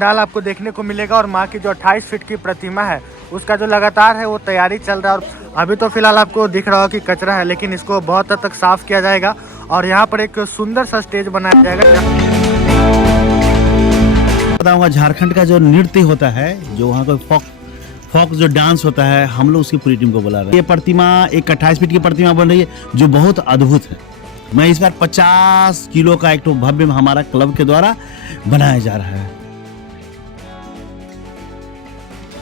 पंडाल आपको देखने को मिलेगा और माँ की जो 28 फीट की प्रतिमा है उसका जो लगातार है वो तैयारी चल रहा है। और अभी तो फिलहाल आपको दिख रहा हो कि कचरा है, लेकिन इसको बहुत हद तक साफ किया जाएगा और यहाँ पर एक सुंदर सा स्टेज बनाया जाएगा। बताऊंगा झारखंड का जो नृत्य होता है, जो वहाँ का फोक जो डांस होता है, हम लोग उसकी पूरी टीम को बुला रहे हैं। ये प्रतिमा एक 28 फीट की प्रतिमा बन रही है जो बहुत अद्भुत है। मैं इस बार 50 किलो का एक तो भव्य हमारा क्लब के द्वारा बनाया जा रहा है।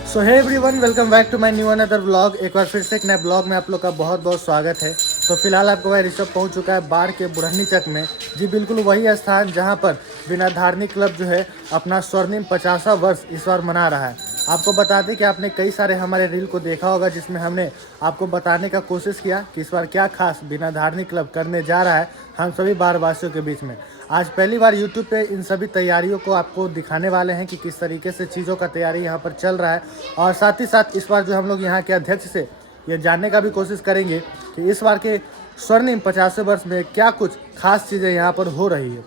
So hey everyone, welcome back to my new another vlog. एक बार फिर से एक नए ब्लॉग में आप लोग का बहुत बहुत स्वागत है। तो फिलहाल आपको वह ऋषभ पहुंच चुका है बाढ़ के बुढ़नी चक में। जी बिल्कुल वही स्थान जहां पर बिना धार्मिक क्लब जो है अपना स्वर्णिम 50वां वर्ष इस बार मना रहा है। आपको बता दें कि आपने कई सारे हमारे रील को देखा होगा जिसमें हमने आपको बताने का कोशिश किया कि इस बार क्या खास बिना धार्मिक क्लब करने जा रहा है हम सभी बाढ़वासियों के बीच में। आज पहली बार यूट्यूब पे इन सभी तैयारियों को आपको दिखाने वाले हैं कि किस तरीके से चीज़ों का तैयारी यहाँ पर चल रहा है। और साथ ही साथ इस बार जो हम लोग यहाँ के अध्यक्ष से ये जानने का भी कोशिश करेंगे कि इस बार के स्वर्णिम 50वें वर्ष में क्या कुछ खास चीज़ें यहाँ पर हो रही है।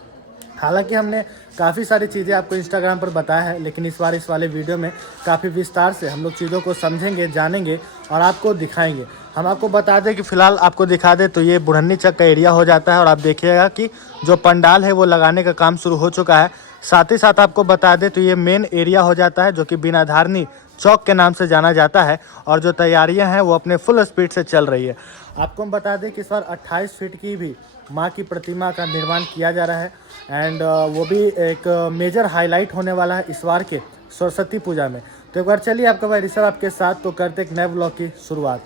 हालांकि हमने काफ़ी सारी चीज़ें आपको इंस्टाग्राम पर बताया है, लेकिन इस बार इस वाले वीडियो में काफ़ी विस्तार से हम लोग चीज़ों को समझेंगे, जानेंगे और आपको दिखाएंगे। हम आपको बता दें कि फ़िलहाल आपको दिखा दें तो ये बुढ़नी चक का एरिया हो जाता है और आप देखिएगा कि जो पंडाल है वो लगाने का काम शुरू हो चुका है। साथ ही साथ आपको बता दें तो ये मेन एरिया हो जाता है जो कि बिना धारनी चौक के नाम से जाना जाता है और जो तैयारियां हैं वो अपने फुल स्पीड से चल रही है। आपको हम बता दें कि इस बार 28 फीट की भी माँ की प्रतिमा का निर्माण किया जा रहा है एंड वो भी एक मेजर हाईलाइट होने वाला है इस बार के सरस्वती पूजा में। तो एक बार चलिए आपका भाई ऋषभ आपके साथ तो करते एक नए ब्लॉग की शुरुआत।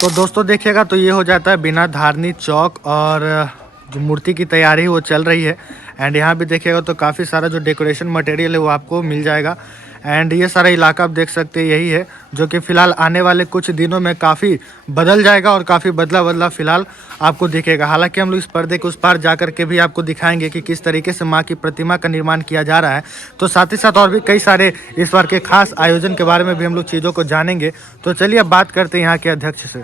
तो दोस्तों देखिएगा तो ये हो जाता है बिना धारनी चौक और जो मूर्ति की तैयारी वो चल रही है। एंड यहाँ भी देखिएगा तो काफ़ी सारा जो डेकोरेशन मटेरियल है वो आपको मिल जाएगा। एंड ये सारा इलाका आप देख सकते हैं यही है जो कि फ़िलहाल आने वाले कुछ दिनों में काफ़ी बदल जाएगा और काफ़ी बदला फ़िलहाल आपको दिखेगा। हालांकि हम लोग इस पर्दे के उस पार जा कर के भी आपको दिखाएंगे कि किस तरीके से माँ की प्रतिमा का निर्माण किया जा रहा है। तो साथ ही साथ और भी कई सारे इस बार के खास आयोजन के बारे में भी हम लोग चीज़ों को जानेंगे। तो चलिए अब बात करते हैं यहाँ के अध्यक्ष से।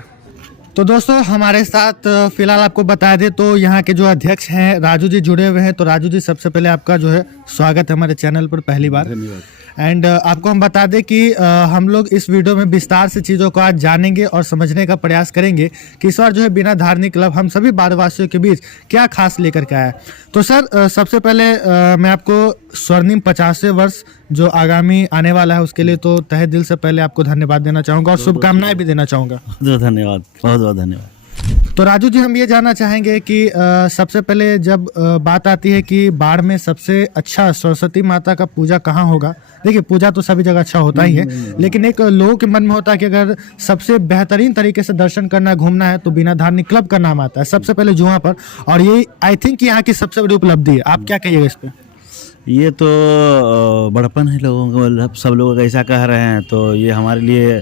तो दोस्तों हमारे साथ फिलहाल आपको बता दें तो यहाँ के जो अध्यक्ष हैं राजू जी जुड़े हुए हैं। तो राजू जी सबसे पहले आपका जो है स्वागत है हमारे चैनल पर पहली बार। धन्यवाद। एंड आपको हम बता दें कि हम लोग इस वीडियो में विस्तार से चीज़ों को आज जानेंगे और समझने का प्रयास करेंगे कि इस बार जो है बिना धार्मिक क्लब हम सभी बाढ़वासियों के बीच क्या खास लेकर के आया है। तो सर सबसे पहले मैं आपको स्वर्णिम 50वें वर्ष जो आगामी आने वाला है उसके लिए तो तहे दिल से पहले आपको धन्यवाद देना चाहूँगा और शुभकामनाएं भी देना चाहूँगा। बहुत धन्यवाद, बहुत बहुत धन्यवाद। तो राजू जी हम ये जानना चाहेंगे कि सबसे पहले जब बात आती है कि बाढ़ में सबसे अच्छा सरस्वती माता का पूजा कहाँ होगा। देखिए पूजा तो सभी जगह अच्छा होता ही है, लेकिन एक लोगों के मन में होता है कि अगर सबसे बेहतरीन तरीके से दर्शन करना घूमना है तो बिना धार्मिक क्लब का नाम आता है सबसे पहले जुआ पर। और ये आई थिंक यहाँ की सबसे बड़ी उपलब्धि है। आप क्या कहिएगा इस पर? ये तो बड़पन है लोगों को, सब लोग ऐसा कह रहे हैं तो ये हमारे लिए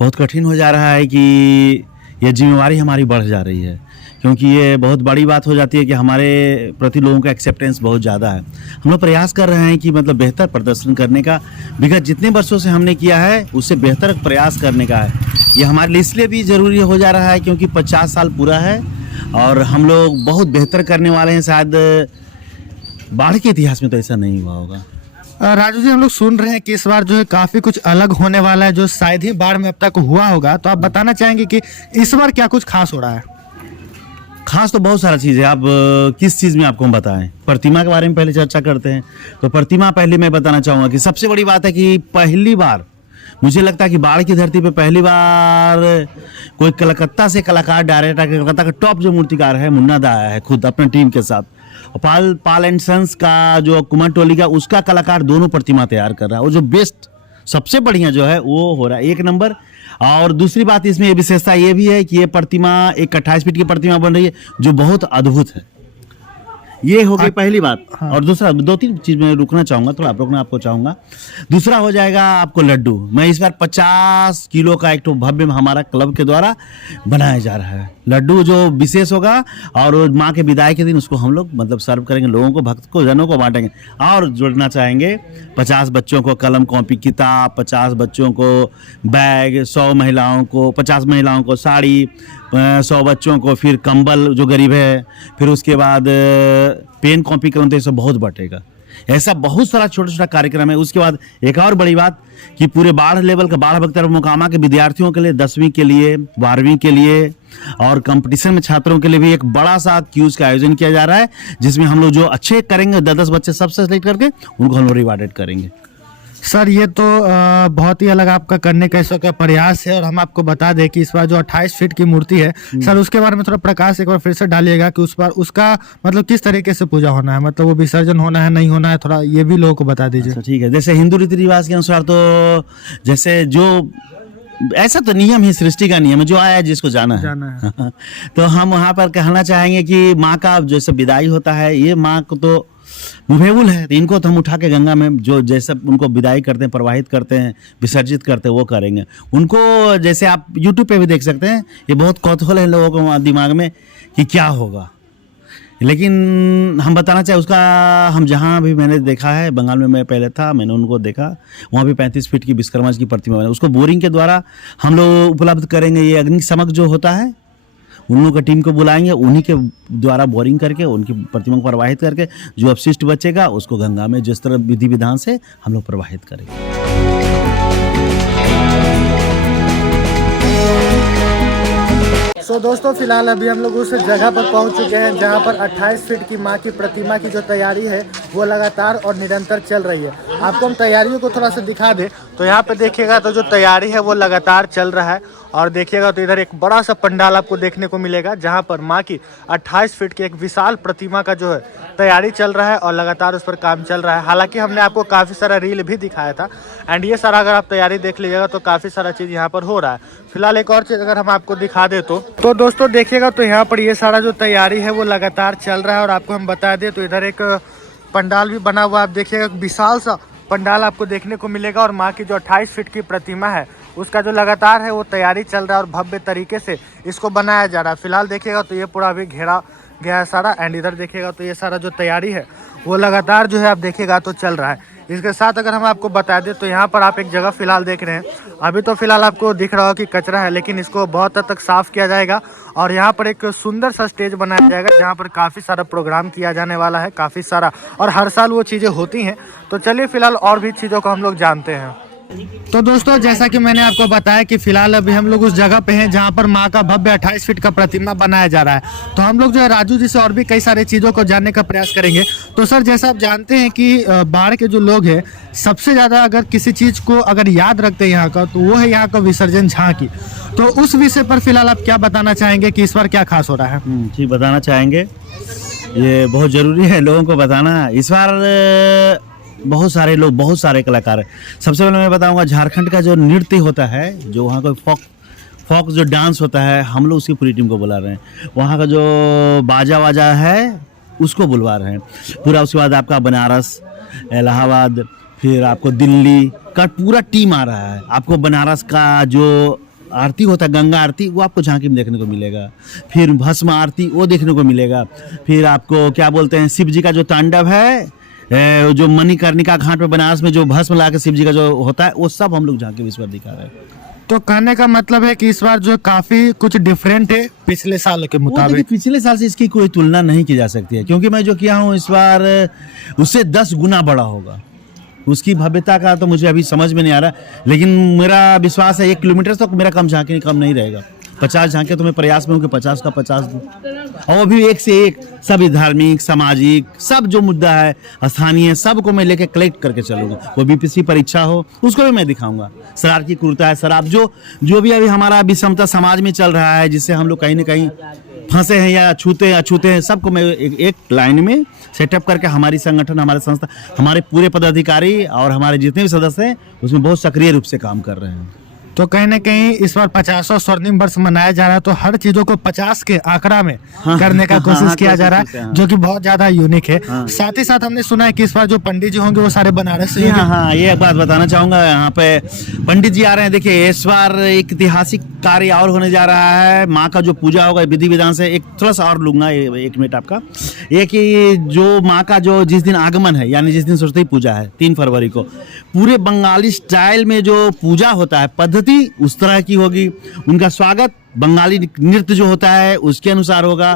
बहुत कठिन हो जा रहा है कि ये जिम्मेवारी हमारी बढ़ जा रही है, क्योंकि ये बहुत बड़ी बात हो जाती है कि हमारे प्रति लोगों का एक्सेप्टेंस बहुत ज़्यादा है। हम लोग प्रयास कर रहे हैं कि मतलब बेहतर प्रदर्शन करने का, विगत जितने वर्षों से हमने किया है उससे बेहतर प्रयास करने का है। ये हमारे लिए इसलिए भी ज़रूरी हो जा रहा है क्योंकि 50 साल पूरा है और हम लोग बहुत बेहतर करने वाले हैं। शायद बाढ़ के इतिहास में तो ऐसा नहीं हुआ होगा। राजू जी हम लोग सुन रहे हैं कि इस बार जो है काफी कुछ अलग होने वाला है जो शायद ही बाढ़ में अब तक हुआ होगा। तो आप बताना चाहेंगे कि इस बार क्या कुछ खास हो रहा है? खास तो बहुत सारा चीज़ है। आप किस चीज़ में आपको हम बताएं? प्रतिमा के बारे में पहले चर्चा करते हैं। तो प्रतिमा पहले मैं बताना चाहूँगा कि सबसे बड़ी बात है कि पहली बार मुझे लगता है कि बाढ़ की धरती पे पहली बार कोई कलकत्ता से कलाकार डायरेक्ट आकर, कलकत्ता का टॉप जो मूर्तिकार है मुन्ना दा आया है खुद अपने टीम के साथ। पाल एंड सन्स का जो कुमार टोली का उसका कलाकार दोनों प्रतिमा तैयार कर रहा है और जो बेस्ट सबसे बढ़िया जो है वो हो रहा है 1 नंबर। और दूसरी बात इसमें ये विशेषता ये भी है कि ये प्रतिमा एक 28 फीट की प्रतिमा बन रही है जो बहुत अद्भुत है। ये हो गई पहली बात। हाँ। और दूसरा 2-3 चीज में रुकना चाहूंगा, थोड़ा आप रोकना आपको चाहूंगा। दूसरा हो जाएगा आपको लड्डू। मैं इस बार 50 किलो का एक तो भव्य हमारा क्लब के द्वारा बनाया जा रहा है लड्डू जो विशेष होगा और माँ के विदाई के दिन उसको हम लोग मतलब सर्व करेंगे, लोगों को, भक्त को, जनों को बांटेंगे। और जोड़ना चाहेंगे 50 बच्चों को कलम कॉपी किताब, 50 बच्चों को बैग, 100 महिलाओं को, 50 महिलाओं को साड़ी, 100 बच्चों को फिर कंबल जो गरीब है, फिर उसके बाद पेन कॉपी कलम, तो ये सब बहुत बटेगा। ऐसा बहुत सारा छोटा छोटा कार्यक्रम है। उसके बाद एक और बड़ी बात कि पूरे बाढ़ लेवल का बाढ़ बख्तर मोकामा के विद्यार्थियों के लिए 10वीं के लिए 12वीं के लिए और कंपटीशन में छात्रों के लिए भी एक बड़ा सा क्यूज का आयोजन किया जा रहा है, जिसमें हम लोग जो अच्छे करेंगे 10-10 बच्चे सबसे सेलेक्ट करके उनको हम लोग रिवार्डेड करेंगे। सर ये तो बहुत ही अलग आपका करने का इसका प्रयास है। और हम आपको बता दें कि इस बार जो 28 फीट की मूर्ति है सर, उसके बारे में थोड़ा प्रकाश एक बार फिर से डालिएगा कि उस बार उसका मतलब किस तरीके से पूजा होना है, मतलब वो विसर्जन होना है नहीं होना है, थोड़ा ये भी लोगों को बता दीजिए। अच्छा ठीक है, जैसे हिंदू रीति रिवाज के अनुसार तो जैसे जो ऐसा तो नियम ही, सृष्टि का नियम है, जो आया है जिसको जाना है। तो हम वहाँ पर कहना चाहेंगे कि माँ का जैसे विदाई होता है, ये माँ को तो मुफेबुल है, तो इनको तो हम उठा के गंगा में जो जैसे उनको विदाई करते हैं, प्रवाहित करते हैं, विसर्जित करते हैं, वो करेंगे। उनको जैसे आप यूट्यूब पे भी देख सकते हैं, ये बहुत कौतूहल है लोगों को दिमाग में कि क्या होगा, लेकिन हम बताना चाहे उसका, हम जहाँ भी मैंने देखा है, बंगाल में मैं पहले था, मैंने उनको देखा, वहाँ भी 35 फीट की विश्वकर्मा जी की प्रतिमा बना, उसको बोरिंग के द्वारा हम लोग उपलब्ध करेंगे। ये अग्निशमक जो होता है, उन लोगों का टीम को बुलाएंगे, उन्हीं के द्वारा बोरिंग करके उनकी प्रतिमा को प्रवाहित करके जो अपशिष्ट बचेगा उसको गंगा में जिस तरह विधि विधान से हम लोग प्रवाहित करेंगे। सो दोस्तों फिलहाल अभी हम लोग उस जगह पर पहुंच चुके हैं जहां पर 28 फीट की मां की प्रतिमा की जो तैयारी है वो लगातार और निरंतर चल रही है। आपको हम तैयारियों को थोड़ा सा दिखा दें तो यहाँ पे देखिएगा तो जो तैयारी है वो लगातार चल रहा है। और देखिएगा तो इधर एक बड़ा सा पंडाल आपको देखने को मिलेगा जहाँ पर माँ की 28 फीट की एक विशाल प्रतिमा का जो है तैयारी चल रहा है और लगातार उस पर काम चल रहा है। हालांकि हमने आपको काफ़ी सारा रील भी दिखाया था एंड ये सारा अगर आप तैयारी देख लीजिएगा तो काफ़ी सारा चीज़ यहाँ पर हो रहा है। फिलहाल एक और चीज़ अगर हम आपको दिखा दे तो दोस्तों देखिएगा तो यहाँ पर ये सारा जो तैयारी है वो लगातार चल रहा है। और आपको हम बता दें तो इधर एक पंडाल भी बना हुआ, आप देखिएगा विशाल सा पंडाल आपको देखने को मिलेगा। और माँ की जो 28 फीट की प्रतिमा है उसका जो लगातार है वो तैयारी चल रहा है और भव्य तरीके से इसको बनाया जा रहा है। फिलहाल देखिएगा तो ये पूरा अभी घेरा गया है सारा एंड इधर देखिएगा तो ये सारा जो तैयारी है वो लगातार जो है आप देखिएगा तो चल रहा है। इसके साथ अगर हम आपको बता दें तो यहाँ पर आप एक जगह फिलहाल देख रहे हैं, अभी तो फिलहाल आपको दिख रहा हो कि कचरा है, लेकिन इसको बहुत हद तक साफ किया जाएगा और यहाँ पर एक सुंदर सा स्टेज बनाया जाएगा जहाँ पर काफ़ी सारा प्रोग्राम किया जाने वाला है, काफ़ी सारा, और हर साल वो चीज़ें होती हैं। तो चलिए फिलहाल और भी चीज़ों को हम लोग जानते हैं। तो दोस्तों जैसा कि मैंने आपको बताया कि फिलहाल अभी हम लोग उस जगह पे हैं जहां पर मां का भव्य 28 फीट का प्रतिमा बनाया जा रहा है। तो हम लोग जो है राजू जी से और भी कई सारे चीज़ों को जानने का प्रयास करेंगे। तो सर जैसा आप जानते हैं कि बाढ़ के जो लोग हैं सबसे ज़्यादा अगर किसी चीज़ को अगर याद रखते हैं यहाँ का तो वो है यहाँ का विसर्जन झांकी। तो उस विषय पर फिलहाल आप क्या बताना चाहेंगे कि इस बार क्या खास हो रहा है? ठीक बताना चाहेंगे, ये बहुत ज़रूरी है लोगों को बताना। इस बार बहुत सारे लोग, बहुत सारे कलाकार हैं। सबसे पहले मैं बताऊंगा झारखंड का जो नृत्य होता है, जो वहाँ का फोक जो डांस होता है, हम लोग उसकी पूरी टीम को बुला रहे हैं। वहाँ का जो बाजा वाजा है उसको बुलवा रहे हैं पूरा। उसके बाद आपका बनारस, इलाहाबाद, फिर आपको दिल्ली का पूरा टीम आ रहा है। आपको बनारस का जो आरती होता है, गंगा आरती, वो आपको झांकी में देखने को मिलेगा। फिर भस्म आरती वो देखने को मिलेगा। फिर आपको क्या बोलते हैं, शिव जी का जो तांडव है, जो मणिकर्णिका घाट पे बनारस में जो भस्म ला के शिव जी का जो होता है, वो सब हम लोग झांकी में इस बार दिखा रहे हैं। तो कहने का मतलब है कि इस बार जो काफी कुछ डिफरेंट है पिछले साल के मुताबिक। पिछले साल से इसकी कोई तुलना नहीं की जा सकती है, क्योंकि मैं जो किया हूँ इस बार उससे 10 गुना बड़ा होगा। उसकी भव्यता का तो मुझे अभी समझ में नहीं आ रहा, लेकिन मेरा विश्वास है 1 किलोमीटर तक मेरा कम झांकी कम नहीं रहेगा। 50 झांकियाँ तो मैं प्रयास में हूँ कि 50 का 50 दूँ, और वो भी एक से एक, सभी धार्मिक, सामाजिक, सब जो मुद्दा है स्थानीय, सब को मैं लेके कलेक्ट करके चलूँगा। वो बीपीएससी परीक्षा हो उसको भी मैं दिखाऊंगा। शराब की क्रूरता है, शराब जो भी अभी हमारा विषमता समाज में चल रहा है, जिससे हम लोग कहीं ना कहीं फंसे हैं या अछूते हैं, सबको मैं एक लाइन में सेटअप करके हमारी संगठन, हमारे संस्था, हमारे पूरे पदाधिकारी और हमारे जितने भी सदस्य हैं उसमें बहुत सक्रिय रूप से काम कर रहे हैं। तो कहीं ना कहीं इस बार 50वां स्वर्णिम वर्ष मनाया जा रहा है, तो हर चीजों को 50 के आंकड़ा में करने का कोशिश किया जा रहा है, जो कि बहुत ज्यादा यूनिक है। साथ ही साथ हमने सुना है कि इस बार जो पंडित जी होंगे वो सारे बनारस से होंगे। हाँ, ये एक बात बताना चाहूंगा, यहाँ पे पंडित जी आ रहे हैं। देखिए इस बार एक ऐतिहासिक कार्य और होने जा रहा है। माँ का जो पूजा होगा विधि विधान से, एक थोड़ा सा और लूंगा 1 मिनट आपका। एक कि जो माँ का जो जिस दिन आगमन है, यानी जिस दिन सरस्वती पूजा है 3 फरवरी को, पूरे बंगाली स्टाइल में जो पूजा होता है, पद्धति आरती उस तरह की होगी, उनका स्वागत बंगाली नृत्य जो होता है उसके अनुसार होगा।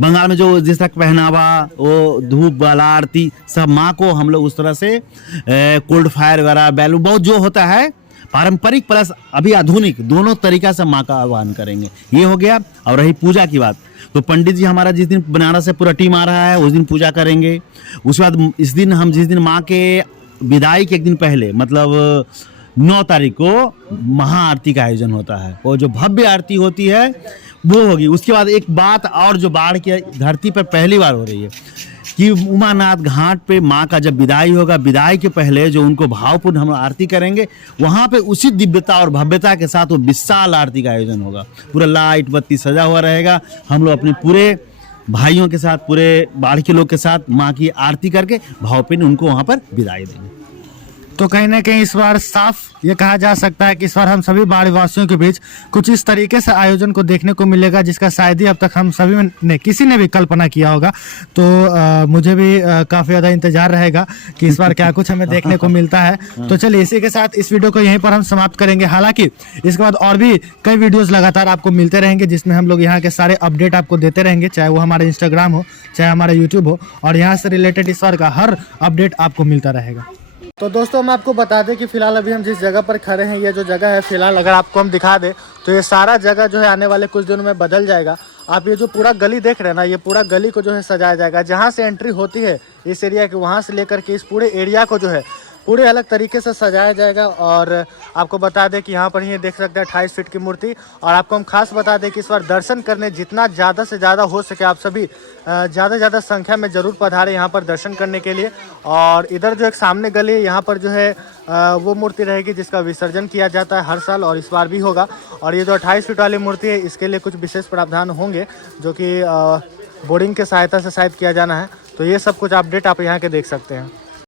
बंगाल में जो जिस तक पहनावा, वो धूप वाला आरती, सब माँ को हम लोग उस तरह से कोल्ड फायर वगैरह, बैलून, बहुत जो होता है पारंपरिक प्लस अभी आधुनिक, दोनों तरीका से माँ का आह्वान करेंगे। ये हो गया। और रही पूजा की बात, तो पंडित जी हमारा जिस दिन बनारस से पूरा टीम आ रहा है उस दिन पूजा करेंगे। उसके बाद इस दिन हम जिस दिन माँ के विदाई के एक दिन पहले, मतलब 9 तारीख को महाआरती का आयोजन होता है। वो जो भव्य आरती होती है वो होगी। उसके बाद एक बात और जो बाढ़ की धरती पर पहली बार हो रही है कि उमानाथ घाट पे माँ का जब विदाई होगा, विदाई के पहले जो उनको भावपूर्ण हम आरती करेंगे, वहाँ पे उसी दिव्यता और भव्यता के साथ वो विशाल आरती का आयोजन होगा। पूरा लाइट बत्ती सजा हुआ रहेगा। हम लोग अपने पूरे भाइयों के साथ, पूरे बाढ़ के लोग के साथ माँ की आरती करके भावपूर्ण उनको वहाँ पर विदाई देंगे। तो कहीं ना कहीं इस बार साफ ये कहा जा सकता है कि इस बार हम सभी बाढ़ वासियों के बीच कुछ इस तरीके से आयोजन को देखने को मिलेगा जिसका शायद ही अब तक हम सभी ने किसी ने भी कल्पना किया होगा। तो मुझे भी काफ़ी ज़्यादा इंतजार रहेगा कि इस बार क्या कुछ हमें देखने को मिलता है। तो चलिए इसी के साथ इस वीडियो को यहीं पर हम समाप्त करेंगे। हालांकि इसके बाद और भी कई वीडियोज़ लगातार आपको मिलते रहेंगे जिसमें हम लोग यहाँ के सारे अपडेट आपको देते रहेंगे, चाहे वो हमारे इंस्टाग्राम हो, चाहे हमारा यूट्यूब हो, और यहाँ से रिलेटेड इस बार का हर अपडेट आपको मिलता रहेगा। तो दोस्तों हम आपको बता दें कि फिलहाल अभी हम जिस जगह पर खड़े हैं, ये जो जगह है फिलहाल अगर आपको हम दिखा दें तो ये सारा जगह जो है आने वाले कुछ दिनों में बदल जाएगा। आप ये जो पूरा गली देख रहे हैं ना, ये पूरा गली को जो है सजाया जाएगा। जहाँ से एंट्री होती है इस एरिया की, वहाँ से लेकर के इस पूरे एरिया को जो है पूरे अलग तरीके से सजाया जाएगा। और आपको बता दें कि यहाँ पर ही देख सकते हैं 28 फीट की मूर्ति। और आपको हम खास बता दें कि इस बार दर्शन करने जितना ज़्यादा से ज़्यादा हो सके आप सभी ज़्यादा से ज़्यादा संख्या में ज़रूर पधारें यहाँ पर दर्शन करने के लिए। और इधर जो एक सामने गली है, यहाँ पर जो है वो मूर्ति रहेगी जिसका विसर्जन किया जाता है हर साल, और इस बार भी होगा। और ये जो 28 फीट वाली मूर्ति है इसके लिए कुछ विशेष प्रावधान होंगे जो कि बोर्डिंग के सहायता से शायद किया जाना है। तो ये सब कुछ अपडेट आप यहाँ के देख सकते हैं।